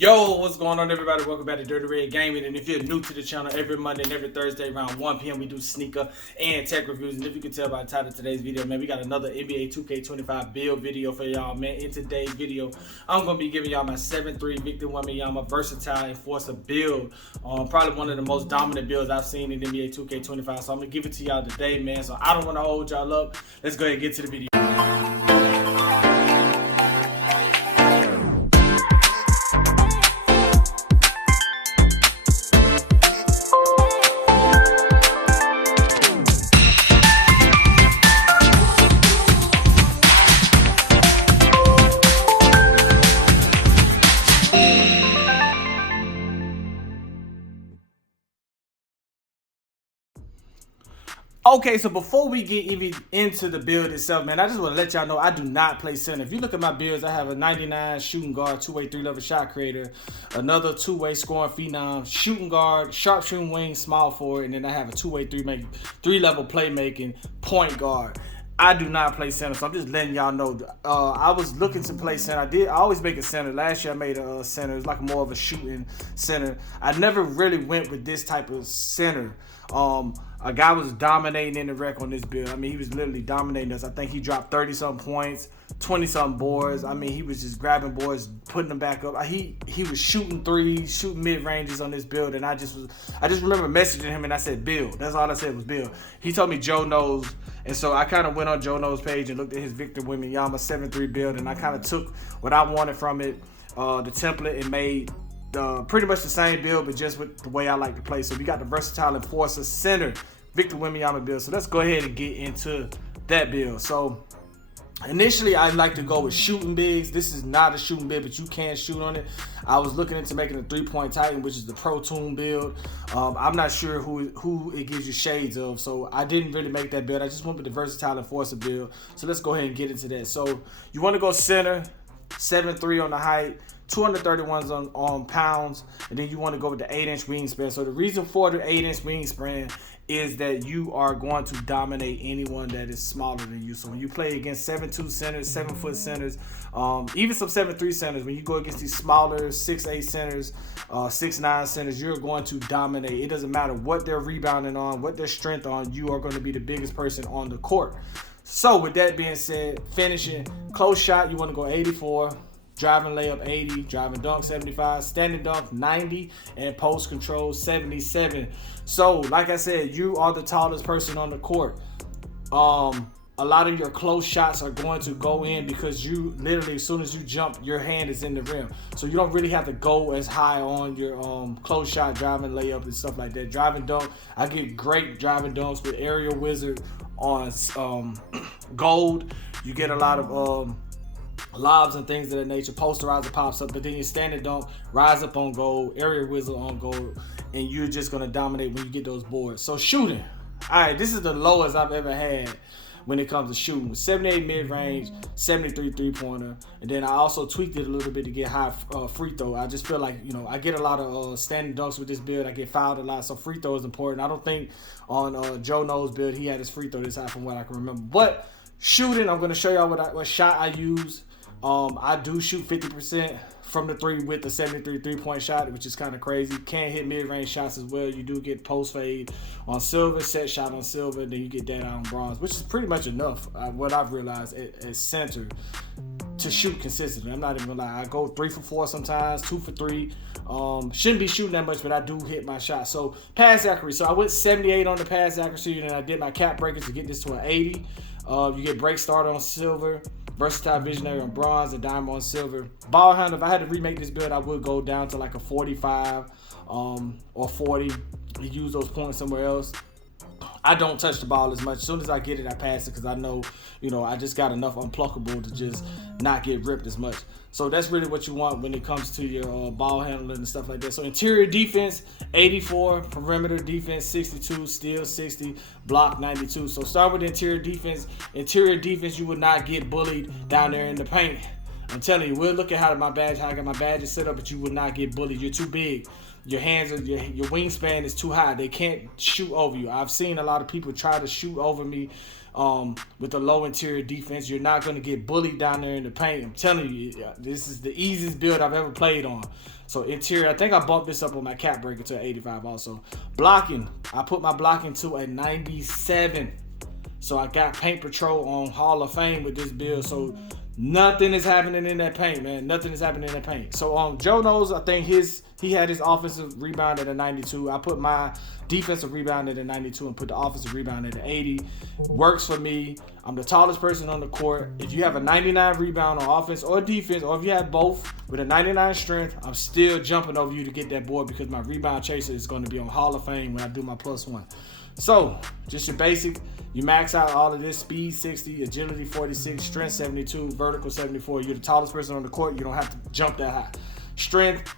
Yo, what's going on, everybody? Welcome back to Dirty Red Gaming. And if you're new to the channel, every Monday and every Thursday around 1 p.m. we do sneaker and tech reviews. And if you can tell by the title of today's video, man, we got another NBA 2K25 build video for y'all, man. In today's video, I'm going to be giving y'all my 7-3 Victor wembanyama Versatile Enforcer build. Probably one of the most dominant builds I've seen in NBA 2K25. So I'm going to give it to y'all today, man. So I don't want to hold y'all up. Let's go ahead and get to the video. Okay, so before we get even into the build itself, man, I just want to let y'all know I do not play center. If you look at my builds, I have a 99 shooting guard, two-way, three-level shot creator, another two-way scoring phenom, shooting guard, sharp shooting wing, small forward, and then I have a two-way, three-level playmaking point guard. I do not play center, so I'm just letting y'all know. I was looking to play center. I always make a center. Last year I made a center. It's like more of a shooting center. I never really went with this type of center. A guy was dominating in the rec on this build. I mean, he was literally dominating us. I think he dropped 30-something points, 20-something boards. I mean, he was just grabbing boards, putting them back up. He was shooting threes, shooting mid-ranges on this build, and I just remember messaging him, and I said, build. That's all I said was build. He told me Joe knows, and so I kind of went on Joe Knows' page and looked at his Victor wembanyama 7-3 build, and I kind of took what I wanted from it, the template, and made pretty much the same build, but just with the way I like to play. So we got the Versatile Enforcer Center Victor wembanyama build. So let's go ahead and get into that build. So initially, I like to go with shooting bigs. This is not a shooting big, but you can shoot on it. I was looking into making a three-point Titan, which is the Pro Toon build. I'm not sure who it gives you shades of, so I didn't really make that build. I just went with the Versatile Enforcer build. So let's go ahead and get into that. So you want to go center, 7'3" on the height, 231s on pounds, and then you want to go with the 8-inch wingspan. So the reason for the 8-inch wingspan is that you are going to dominate anyone that is smaller than you. So when you play against 7'2" centers, 7-foot centers, even some 7'3" centers, when you go against these smaller 6'8" centers, 6'9" centers, you're going to dominate. It doesn't matter what they're rebounding on, what their strength on, you are going to be the biggest person on the court. So with that being said, finishing, close shot, you want to go 84. Driving layup 80, driving dunk 75, standing dunk 90, and post control 77. So, like I said, you are the tallest person on the court. A lot of your close shots are going to go in because you literally, as soon as you jump, your hand is in the rim. So you don't really have to go as high on your close shot, driving layup and stuff like that. Driving dunk, I get great driving dunks with Aerial Wizard on gold. You get a lot of lobs and things of that nature. Posterizer pops up, but then your standing dunk rise up on gold, Aerial Wizard on gold, and you're just going to dominate when you get those boards. So shooting, all right, this is the lowest I've ever had when it comes to shooting. 78 mid-range, 73 three-pointer, and then I also tweaked it a little bit to get high free throw. I just feel like, I get a lot of standing dunks with this build. I get fouled a lot, so free throw is important. I don't think on Joe Knows build he had his free throw this high from what I can remember. But shooting, I'm going to show y'all what shot I use. I do shoot 50% from the three with the 73 three-point shot, which is kind of crazy. Can't hit mid-range shots as well. You do get post fade on silver, set shot on silver, then you get that out on bronze, which is pretty much enough. What I've realized at center to shoot consistently. I'm not even gonna lie. I go 3 for 4 sometimes, 2 for 3. Shouldn't be shooting that much, but I do hit my shot. So pass accuracy. So I went 78 on the pass accuracy, and then I did my cap breakers to get this to an 80. You get break starter on silver, Versatile Visionary on bronze, and diamond on silver. Ball handle, if I had to remake this build, I would go down to like a 45 or 40 and use those points somewhere else. I don't touch the ball as much. As soon as I get it, I pass it because I know, I just got enough unpluckable to just not get ripped as much. So that's really what you want when it comes to your ball handling and stuff like that. So interior defense, 84. Perimeter defense, 62. Steal, 60. Block, 92. So start with interior defense. Interior defense, you would not get bullied down there in the paint. I'm telling you, we'll look at how I got my badges set up, but you will not get bullied. You're too big. Your hands, your wingspan is too high. They can't shoot over you. I've seen a lot of people try to shoot over me with a low interior defense. You're not going to get bullied down there in the paint. I'm telling you, this is the easiest build I've ever played on. So interior, I think I bumped this up on my cap breaker to an 85 also. Blocking, I put my blocking to a 97. So I got paint patrol on Hall of Fame with this build. So nothing is happening in that paint, man. Nothing is happening in that paint. So Joe knows, I think he had his offensive rebound at a 92. I put my defensive rebound at a 92 and put the offensive rebound at an 80. Works for me. I'm the tallest person on the court. If you have a 99 rebound on offense or defense, or if you have both with a 99 strength, I'm still jumping over you to get that board because my rebound chaser is going to be on Hall of Fame when I do my +1. So, just your basic, you max out all of this: speed 60, agility 46, strength 72, vertical 74. You're the tallest person on the court. You don't have to jump that high. Strength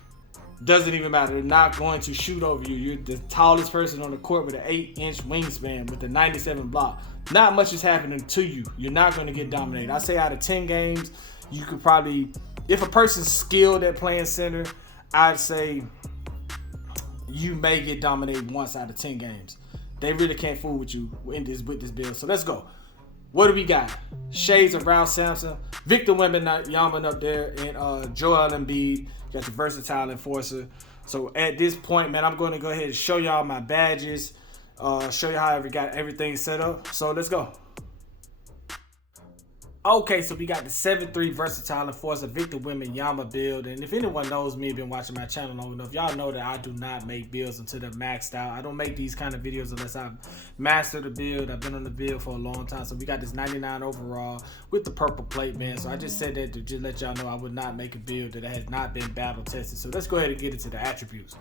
doesn't even matter. They're not going to shoot over you. You're the tallest person on the court with an 8-inch wingspan with a 97 block. Not much is happening to you. You're not going to get dominated. I say out of 10 games, you could probably, if a person's skilled at playing center, I'd say you may get dominated once out of 10 games. They really can't fool with you with this build. So let's go. What do we got? Shades of Ralph Sampson, Victor Wembanyama up there, and Joel Embiid. Got the Versatile Enforcer. So at this point, man, I'm going to go ahead and show y'all my badges. Show you how I got everything set up. So let's go. Okay, so we got the 7'3" Versatile Enforcer Victor Wembanyama build. And if anyone knows me, been watching my channel long enough, y'all know that I do not make builds until they're maxed out. I don't make these kind of videos unless I've mastered the build. I've been on the build for a long time. So we got this 99 overall with the purple plate, man. So I just said that to just let y'all know I would not make a build that has not been battle tested. So let's go ahead and get into the attributes.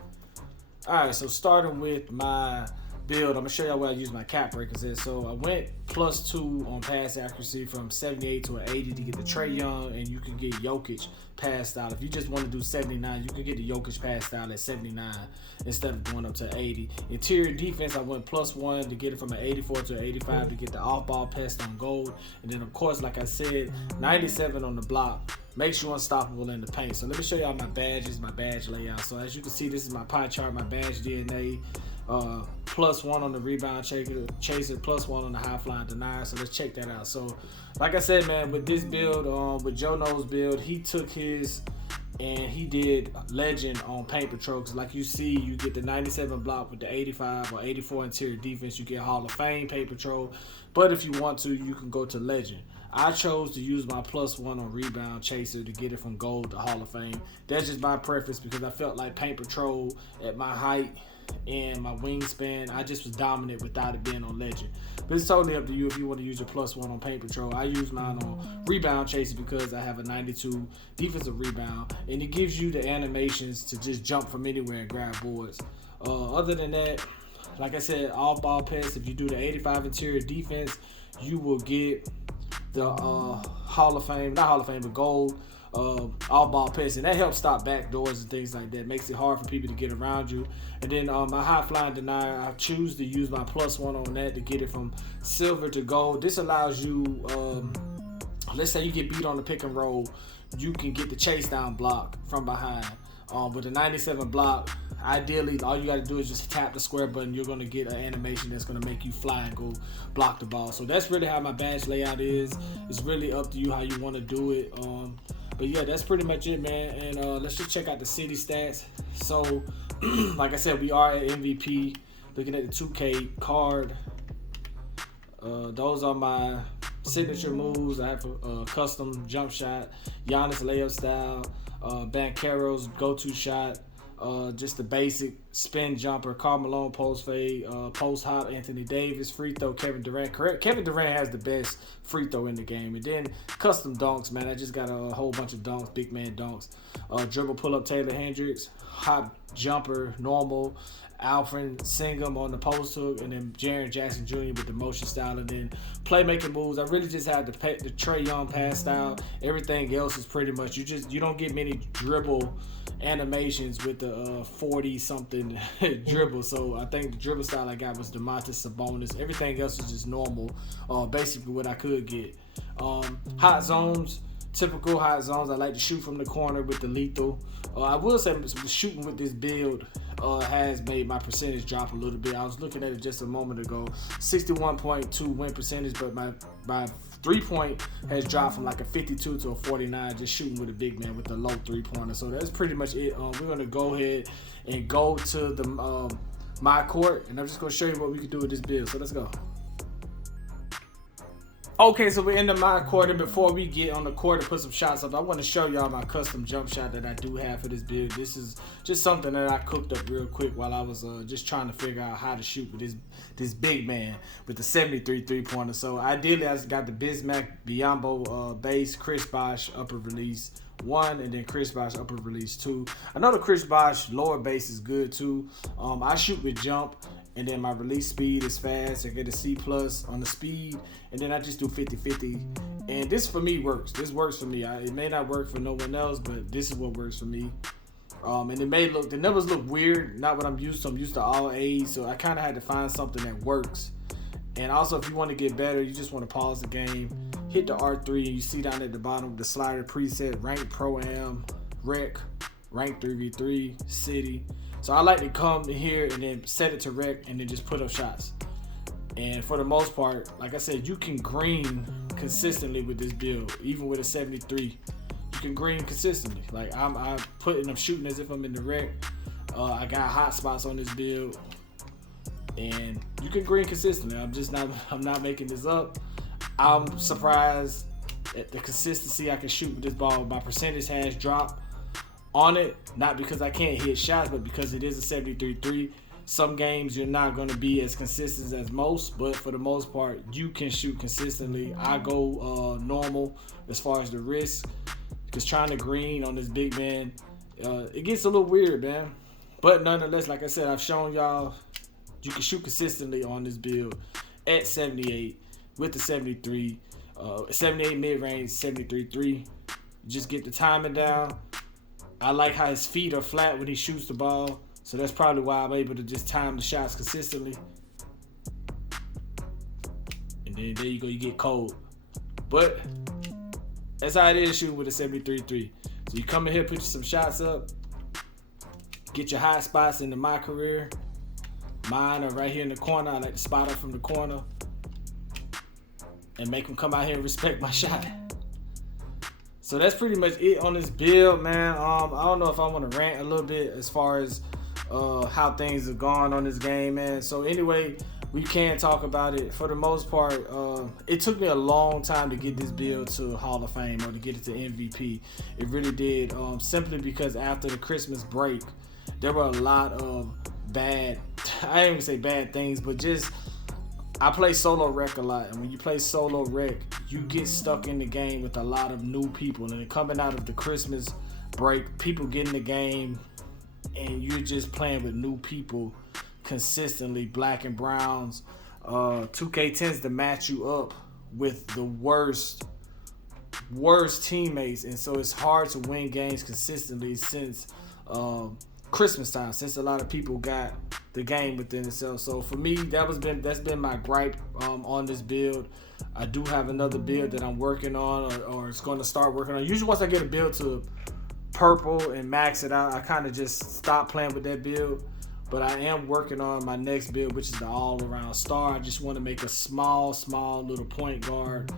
All right, so starting with my build, I'm gonna show y'all where I use my cap breakers at. So I went +2 on pass accuracy from 78 to an 80 to get the Trae Young, and you can get Jokic passed out. If you just want to do 79, you can get the Jokic passed out at 79 instead of going up to 80. Interior defense, I went +1 to get it from an 84 to an 85 to get the off-ball pest on gold. And then of course, like I said, 97 on the block. Makes you unstoppable in the paint. So let me show y'all my badges, my badge layout. So as you can see, this is my pie chart, my badge DNA. +1 on the rebound chaser, +1 on the high flying denier. So let's check that out. So like I said, man, with this build, with Joe No's build, he took his and he did legend on paint patrol. Cause like you see, you get the 97 block with the 85 or 84 interior defense. You get Hall of Fame paint patrol. But if you want to, you can go to legend. I chose to use my +1 on rebound chaser to get it from gold to Hall of Fame. That's just my preference because I felt like paint patrol at my height and my wingspan, I just was dominant without it being on legend. But it's totally up to you if you want to use your +1 on paint patrol. I use mine on rebound chaser because I have a 92 defensive rebound, and it gives you the animations to just jump from anywhere and grab boards. Other than that, like I said, all ball pass. If you do the 85 interior defense, you will get the Hall of Fame, not Hall of Fame, but gold all ball pass, and that helps stop back doors and things like that. Makes it hard for people to get around you. And then my high flying denier, I choose to use my +1 on that to get it from silver to gold. This allows you, let's say you get beat on the pick and roll, you can get the chase down block from behind. With a 97 block, ideally all you got to do is just tap the square button. You're going to get an animation that's going to make you fly and go block the ball. So that's really how my badge layout is. It's really up to you how you want to do it. But yeah, that's pretty much it, man. And let's just check out the city stats. So like I said, we are at MVP. Looking at the 2K card, those are my signature moves. I have a custom jump shot, Giannis layup style, Banchero's go-to shot, just the basic spin jumper, Karl Malone post fade, post hop, Anthony Davis, free throw, Kevin Durant. Correct, Kevin Durant has the best free throw in the game. And then custom dunks, man. I just got a whole bunch of dunks, big man dunks. Dribble pull up, Taylor Hendricks, hop jumper, normal, Alfred Singham on the post hook, and then Jaren Jackson Jr. with the motion style, and then playmaking moves. I really just had the Trae Young pass style. Everything else is pretty much you don't get many dribble animations with the 40-something dribble. So I think the dribble style I got was Domantas Sabonis. Everything else is just normal. Basically what I could get. Hot zones. typical hot zones. I like to shoot from the corner with the lethal. I will say shooting with this build has made my percentage drop a little bit. I was looking at it just a moment ago, 61.2 win percentage, but my 3-point has dropped from like a 52 to a 49 just shooting with a big man with the low 3-pointer. So that's pretty much it. We're going to go ahead and go to the my court, and I'm just going to show you what we can do with this build. So let's go. Okay, so we're in the my court, and before we get on the court and put some shots up, I want to show y'all my custom jump shot that I do have for this build. This is just something that I cooked up real quick while I was just trying to figure out how to shoot with this big man with the 73 3-pointer. So ideally, I just got the Bismack Biombo base, Chris Bosh upper release 1, and then Chris Bosh upper release 2. I know the Chris Bosh lower base is good too. I shoot with jump, and then my release speed is fast. I get a C+ on the speed, and then I just do 50-50. And this for me works. This works for me. It may not work for no one else, but this is what works for me. And the numbers look weird, not what I'm used to. I'm used to all A's, so I kind of had to find something that works. And also, if you want to get better, you just want to pause the game, hit the R3, and you see down at the bottom the slider preset, rank Pro-Am, rec, rank 3v3, city. So I like to come in here and then set it to rec and then just put up shots. And for the most part, like I said, you can green consistently with this build, even with a 73. You can green consistently. Like I'm shooting as if I'm in the rec. I got hot spots on this build, and you can green consistently. I'm not making this up. I'm surprised at the consistency I can shoot with this ball. My percentage has dropped on it, not because I can't hit shots, but because it is a 73-3. Some games you're not going to be as consistent as most, but for the most part, you can shoot consistently. I go normal as far as the risk, because trying to green on this big man, it gets a little weird, man. But nonetheless, like I said, I've shown y'all you can shoot consistently on this build at 78 with the 73, 78 mid-range, 73-3. Just get the timing down. I like how his feet are flat when he shoots the ball, so that's probably why I'm able to just time the shots consistently. And then there you go, you get cold. But that's how it is shooting with a 73-3. So you come in here, put some shots up, get your high spots into my career. Mine are right here in the corner. I like to spot up from the corner and make them come out here and respect my shot. So that's pretty much it on this build, man. I don't know if I want to rant a little bit as far as how things have gone on this game, man. So anyway, we can talk about it. For the most part, it took me a long time to get this build to Hall of Fame or to get it to MVP. It really did, simply because after the Christmas break, there were a lot of bad, I ain't even say bad things, but just, I play solo rec a lot, and when you play solo rec, you get stuck in the game with a lot of new people. And coming out of the Christmas break, people get in the game, and you're just playing with new people consistently. Black and browns. 2K tends to match you up with the worst teammates, and so it's hard to win games consistently since Christmas time, since a lot of people got the game within itself. So for me, that's been my gripe on this build. I do have another build that I'm working on, or it's going to start working on. Usually once I get a build to purple and max it out, I kind of just stop playing with that build. But I am working on my next build, which is the all-around star. I just want to make a small little point guard,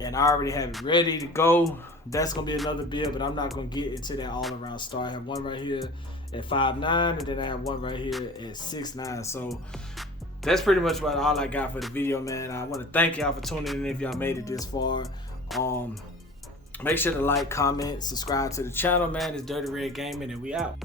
and I already have it ready to go. That's going to be another build, but I'm not going to get into that all-around star. I have one right here at 5'9", and then I have one right here at 6'9". So that's pretty much all I got for the video, man. I want to thank y'all for tuning in if y'all made it this far. Make sure to like, comment, subscribe to the channel, man. It's Dirty Red Gaming, and we out.